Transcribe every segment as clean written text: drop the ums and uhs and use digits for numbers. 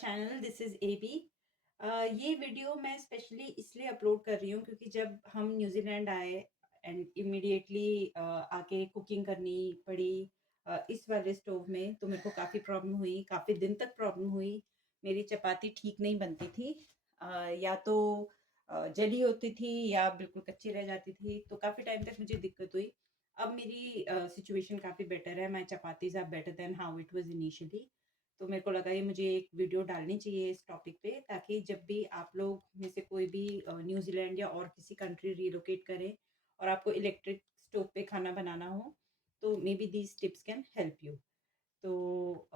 Channel this is AB. ये video मैं specially इसलिए अपलोड कर रही हूँ क्योंकि जब हम न्यूज़ीलैंड आए एंड इमीडिएटली आके कुकिंग करनी पड़ी इस वाले स्टोव में, तो मेरे को काफ़ी प्रॉब्लम हुई, काफ़ी दिन तक प्रॉब्लम हुई। मेरी चपाती ठीक नहीं बनती थी। या तो जली होती थी या बिल्कुल कच्ची रह जाती थी, तो काफ़ी टाइम तक मुझे दिक्कत हुई। अब मेरी सिचुएशन काफ़ी बेटर है। My chapatis are better than how it was initially. तो मेरे को लगा ये मुझे एक वीडियो डालनी चाहिए इस टॉपिक पे, ताकि जब भी आप लोग में से कोई भी न्यूजीलैंड या और किसी कंट्री रिलोकेट करें और आपको इलेक्ट्रिक स्टोव पे खाना बनाना हो, तो may be these tips can help you. तो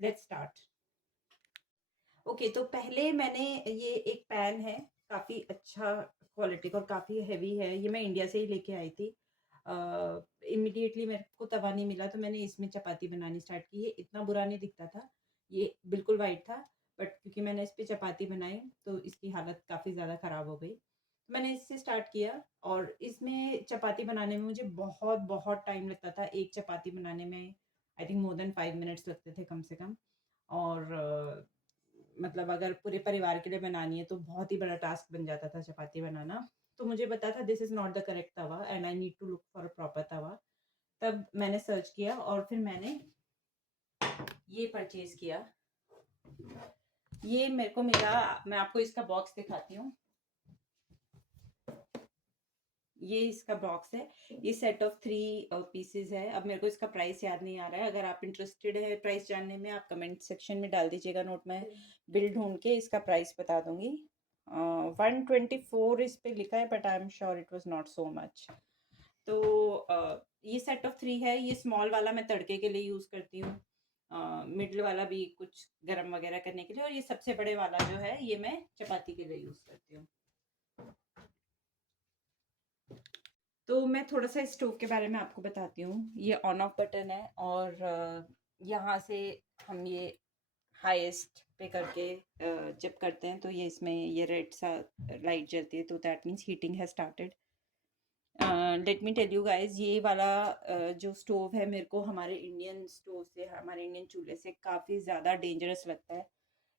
लेट्स स्टार्ट। ओके, तो पहले मैंने ये एक पैन है, काफ़ी अच्छा क्वालिटी का और काफ़ी हैवी है। ये मैं इंडिया से ही लेके आई थी। इमीडिएटली मेरे को तवा नहीं मिला, तो मैंने इसमें चपाती बनानी स्टार्ट की। ये इतना बुरा नहीं दिखता था, ये बिल्कुल वाइट था, बट क्योंकि मैंने इस पे चपाती बनाई तो इसकी हालत काफ़ी ज़्यादा ख़राब हो गई। तो मैंने इससे स्टार्ट किया और इसमें चपाती बनाने में मुझे बहुत बहुत टाइम लगता था। एक चपाती बनाने में I think more than 5 minutes लगते थे कम से कम। और मतलब अगर पूरे परिवार के लिए बनानी है तो बहुत ही बड़ा टास्क बन जाता था चपाती बनाना। तो मुझे पता था this is not the correct tawa and I need to look for a proper tawa. तब मैंने सर्च किया और फिर मैंने ये परचेज़ किया। ये मेरे को मिला, मैं आपको इसका बॉक्स दिखाती हूँ। ये इसका बॉक्स है। ये सेट ऑफ 3 पीसेस है। अब मेरे को इसका प्राइस याद नहीं आ रहा है। अगर आप इंटरेस्टेड है प्राइस जानने में, आप कमेंट सेक्शन में डाल दीजिएगा नोट, मैं बिल ढूँढ के इसका प्राइस बता दूँगी। 124 इस पे लिखा है, but I am sure it was not so much. तो ये सेट ऑफ 3 है। ये स्मॉल वाला मैं तड़के के लिए यूज़ करती हूँ। मिडल वाला भी कुछ गरम वगैरह करने के लिए, और ये सबसे बड़े वाला जो है ये मैं चपाती के लिए यूज़ करती हूँ। तो मैं थोड़ा-सा स्टोव के बारे में आपको बताती हूँ। ये ऑन ऑफ बटन है और यहाँ से हम ये हाईएस्ट पे करके जब करते हैं तो ये इसमें ये रेड सा लाइट जलती है, तो that means heating has started. Let me tell you guys, ये वाला जो स्टोव है मेरे को हमारे इंडियन स्टोव से, हमारे इंडियन चूल्हे से काफ़ी ज़्यादा डेंजरस लगता है।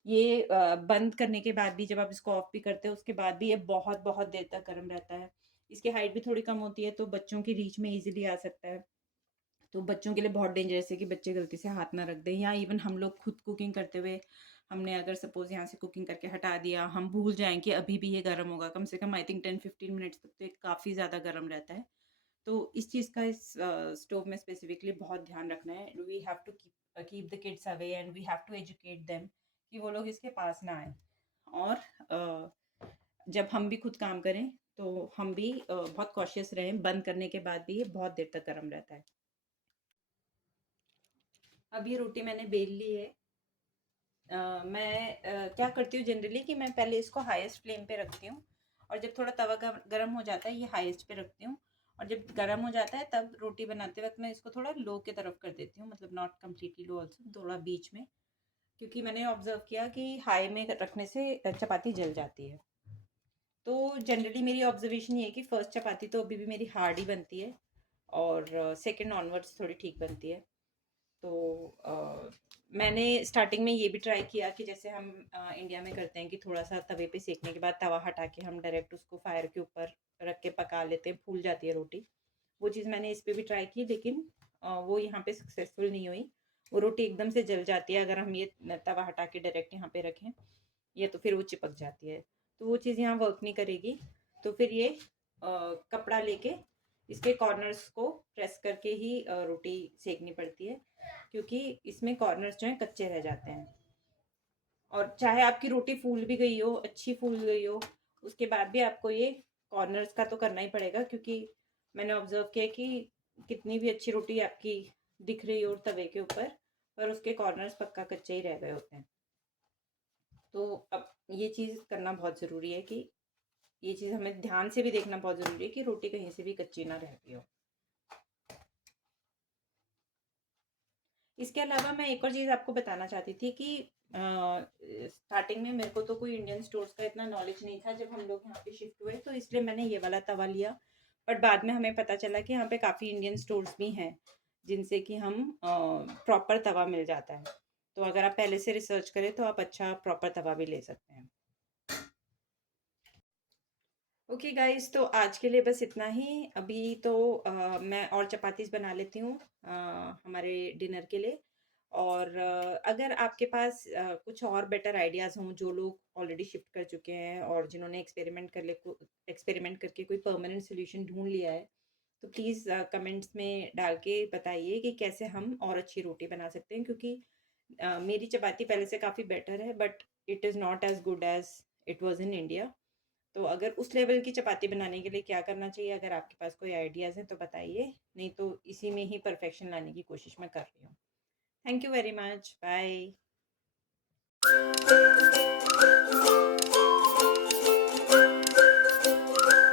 ये बंद करने के बाद भी, जब आप इसको ऑफ भी करते हो उसके बाद भी, ये बहुत-बहुत देर तक गर्म रहता है। इसकी हाइट भी थोड़ी कम होती है, तो बच्चों की रीच में ईज़िली आ सकता है। तो बच्चों के लिए बहुत डेंजरस है कि बच्चे गलती से हाथ ना रख दें, या इवन हम लोग खुद कुकिंग करते हुए हमने अगर सपोज़ यहाँ से कुकिंग करके हटा दिया, हम भूल जाएँ कि अभी भी ये गर्म होगा, कम से कम आई थिंक 10-15 मिनट्स तक तो ये काफ़ी ज़्यादा गर्म रहता है। तो इस चीज़ का इस स्टोव में स्पेसिफिकली बहुत ध्यान रखना है। We have to keep the kids away and we have to educate them कि वो लोग इसके पास ना आएँ। और जब हम भी खुद काम करें तो हम भी बहुत कॉशियस रहें। बंद करने के बाद भी ये बहुत देर तक गर्म रहता है। अब ये रोटी मैंने बेल ली है। मैं क्या करती हूँ जनरली कि मैं पहले इसको हाईएस्ट फ्लेम पे रखती हूँ, और जब थोड़ा तवा गर्म हो जाता है ये हाईएस्ट पे रखती हूँ, और जब गर्म हो जाता है तब रोटी बनाते वक्त मैं इसको थोड़ा लो के तरफ कर देती हूँ, मतलब नॉट कम्प्लीटली लो ऑल्सो, थोड़ा बीच में। क्योंकि मैंने ऑब्जर्व किया कि हाई में रखने से चपाती जल जाती है। तो जनरली मेरी ऑब्जर्वेशन ये है कि फर्स्ट चपाती तो अभी भी मेरी हार्ड ही बनती है, और सेकंड ऑनवर्ड्स थोड़ी ठीक बनती है। तो मैंने स्टार्टिंग में ये भी ट्राई किया कि जैसे हम इंडिया में करते हैं कि थोड़ा-सा तवे पे सेकने के बाद तवा हटा के हम डायरेक्ट उसको फायर के ऊपर रख के पका लेते हैं, फूल जाती है रोटी। वो चीज़ मैंने इस पे भी ट्राई की, लेकिन वो यहाँ पे सक्सेसफुल नहीं हुई। वो रोटी एकदम से जल जाती है अगर हम ये तवा हटा के डायरेक्ट यहाँ पे रखें, या तो फिर वो चिपक जाती है। तो वो चीज़ यहाँ वर्क नहीं करेगी। तो फिर ये कपड़ा लेके इसके कॉर्नर्स को प्रेस करके ही रोटी सेकनी पड़ती है, क्योंकि इसमें कॉर्नर्स जो हैं कच्चे रह जाते हैं। और चाहे आपकी रोटी फूल भी गई हो, अच्छी फूल गई हो, उसके बाद भी आपको ये कॉर्नर्स का तो करना ही पड़ेगा, क्योंकि मैंने ऑब्जर्व किया कि कितनी भी अच्छी रोटी आपकी दिख रही हो तवे के ऊपर, पर उसके कॉर्नर्स पक्का कच्चे ही रह गए होते हैं। तो अब ये चीज़ करना बहुत ज़रूरी है कि ये चीज़ हमें ध्यान से भी देखना बहुत ज़रूरी है कि रोटी कहीं से भी कच्ची ना रह गई हो। इसके अलावा मैं एक और चीज़ आपको बताना चाहती थी कि स्टार्टिंग में मेरे को तो कोई इंडियन स्टोर्स का इतना नॉलेज नहीं था जब हम लोग यहाँ पे शिफ्ट हुए, तो इसलिए मैंने ये वाला तवा लिया। बट बाद में हमें पता चला कि यहाँ पे काफ़ी इंडियन स्टोर्स भी हैं जिनसे कि हम प्रॉपर तवा मिल जाता है। तो अगर आप पहले से रिसर्च करें तो आप अच्छा प्रॉपर तवा भी ले सकते हैं। ओके गाइस, तो आज के लिए बस इतना ही। अभी तो मैं और चपातीस बना लेती हूँ हमारे डिनर के लिए। और अगर आपके पास कुछ और बेटर आइडियाज़ हों, जो लोग ऑलरेडी शिफ्ट कर चुके हैं और जिन्होंने एक्सपेरिमेंट करके कोई परमानेंट सोल्यूशन ढूंढ लिया है, तो प्लीज़ कमेंट्स में डाल के बताइए कि कैसे हम और अच्छी रोटी बना सकते हैं, क्योंकि मेरी चपाती पहले से काफ़ी बेटर है, but it is not as good as it was in India. तो अगर उस लेवल की चपाती बनाने के लिए क्या करना चाहिए, अगर आपके पास कोई आइडियाज़ हैं तो बताइए, नहीं तो इसी में ही परफेक्शन लाने की कोशिश मैं कर रही हूँ। Thank you very much, bye.